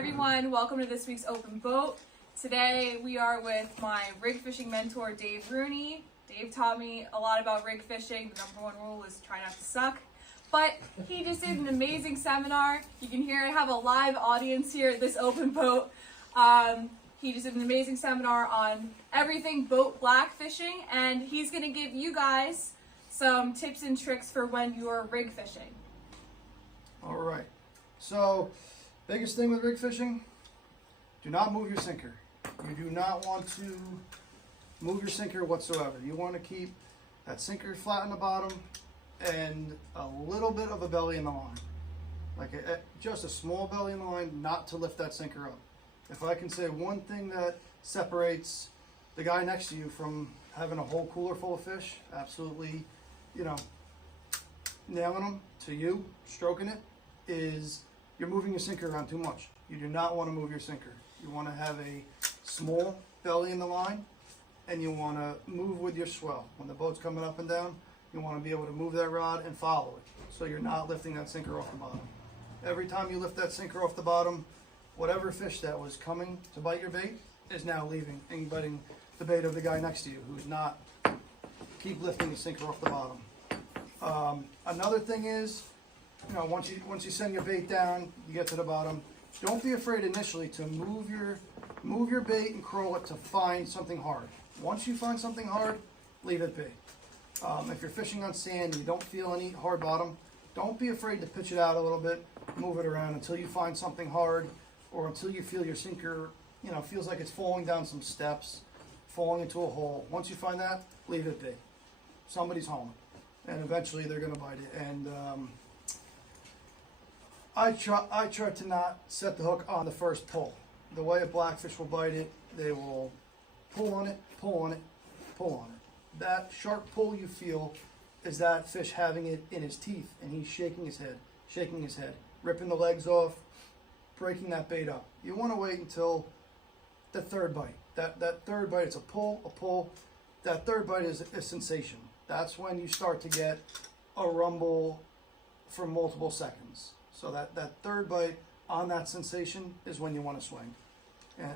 everyone, welcome to this week's Open Boat. Today we are with my rig fishing mentor, Dave Rooney. Dave taught me a lot about rig fishing. The number one rule is try not to suck. But he just did an amazing seminar. You can hear I have a live audience here at this Open Boat. He just did an amazing seminar on everything boat black fishing, and he's going to give you guys some tips and tricks for when you're rig fishing. All right. So, biggest thing with rig fishing, do not move your sinker. You do not want to move your sinker whatsoever. You want to keep that sinker flat on the bottom and a little bit of a belly in the line. Like just a small belly in the line, not to lift that sinker up. If I can say one thing that separates the guy next to you from having a whole cooler full of fish, absolutely, nailing them to you, stroking it, is you're moving your sinker around too much. You do not want to move your sinker. You want to have a small belly in the line, and you want to move with your swell. When the boat's coming up and down, you want to be able to move that rod and follow it, so you're not lifting that sinker off the bottom. Every time you lift that sinker off the bottom, whatever fish that was coming to bite your bait is now leaving and biting the bait of the guy next to you, who's not keep lifting the sinker off the bottom. Another thing is, once you send your bait down, you get to the bottom, don't be afraid initially to move your bait and curl it to find something hard. Once you find something hard, leave it be. If you're fishing on sand and you don't feel any hard bottom, don't be afraid to pitch it out a little bit, move it around until you find something hard, or until you feel your sinker, feels like it's falling down some steps, falling into a hole. Once you find that, leave it be. Somebody's home, and eventually they're going to bite it. And I try to not set the hook on the first pull. The way a blackfish will bite it, they will pull on it, pull on it, pull on it. That sharp pull you feel is that fish having it in his teeth, and he's shaking his head, ripping the legs off, breaking that bait up. You want to wait until the third bite. That third bite, it's a pull. That third bite is a sensation. That's when you start to get a rumble for multiple seconds. So that third bite on that sensation is when you want to swing.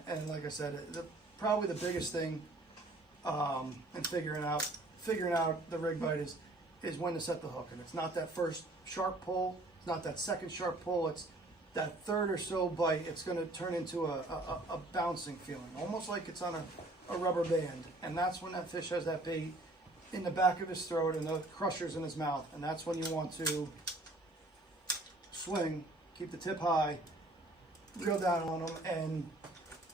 And like I said, probably the biggest thing in figuring out the rig bite is when to set the hook. And it's not that first sharp pull, it's not that second sharp pull, it's that third or so bite. It's going to turn into a bouncing feeling, almost like it's on a rubber band. And that's when that fish has that bait in the back of his throat and the crushers in his mouth. And that's when you want to swing, keep the tip high, reel down on him. And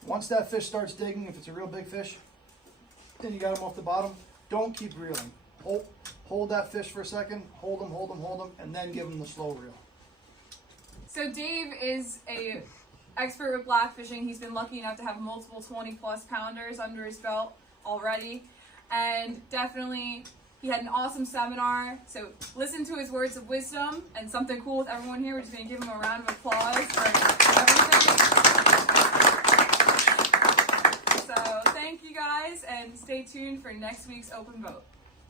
once that fish starts digging, if it's a real big fish, then you got him off the bottom, don't keep reeling. Hold that fish for a second, hold him, and then give him the slow reel. So Dave is a expert with black fishing. He's been lucky enough to have multiple 20-plus pounders under his belt already. And definitely, he had an awesome seminar. So listen to his words of wisdom and something cool with everyone here. We're just going to give him a round of applause for everything. So thank you guys, and stay tuned for next week's Open Boat.